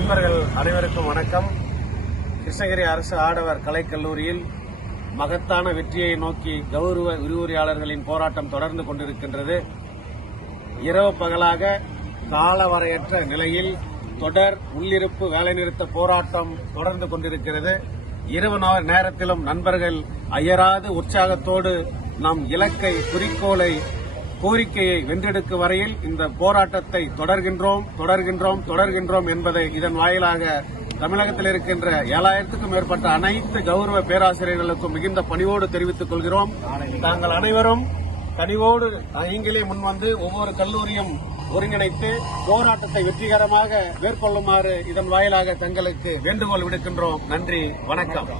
நண்பர்கள் அனைவருக்கும் வணக்கம். கிருஷ்ணகிரி அரசு ஆடவர் கலைக்கல்லூரியில் மகத்தான வெற்றியை நோக்கி கௌரவ விரிவுரையாளர்களின் போராட்டம் தொடர்ந்து கொண்டிருக்கின்றது. இரவு பகலாக காலவரையற்ற நிலையில் தொடர் உள்ளிருப்பு வேலைநிறுத்த போராட்டம் தொடர்ந்து கொண்டிருக்கிறது. இரவு நேரத்திலும் நண்பர்கள் அயராது உற்சாகத்தோடு நம் இலக்கை குறிக்கோளை கோரிக்கையை வென்றெடுக்கும் வரையில் இந்த போராட்டத்தை தொடர்கின்றோம் தொடர்கின்றோம் தொடர்கின்றோம் என்பதை இதன் வாயிலாக தமிழகத்தில் இருக்கின்ற ஏழாயிரத்துக்கும் மேற்பட்ட அனைத்து கௌரவ பேராசிரியர்களுக்கும் மிகுந்த பணிவோடு தெரிவித்துக் கொள்கிறோம். தாங்கள் அனைவரும் கனிவோடு நீங்களே முன்வந்து ஒவ்வொரு கல்லூரியும் ஒருங்கிணைத்து போராட்டத்தை வெற்றிகரமாக மேற்கொள்ளுமாறு இதன் வாயிலாக தங்களுக்கு வேண்டுகோள் விடுக்கின்றோம். நன்றி வணக்கம்.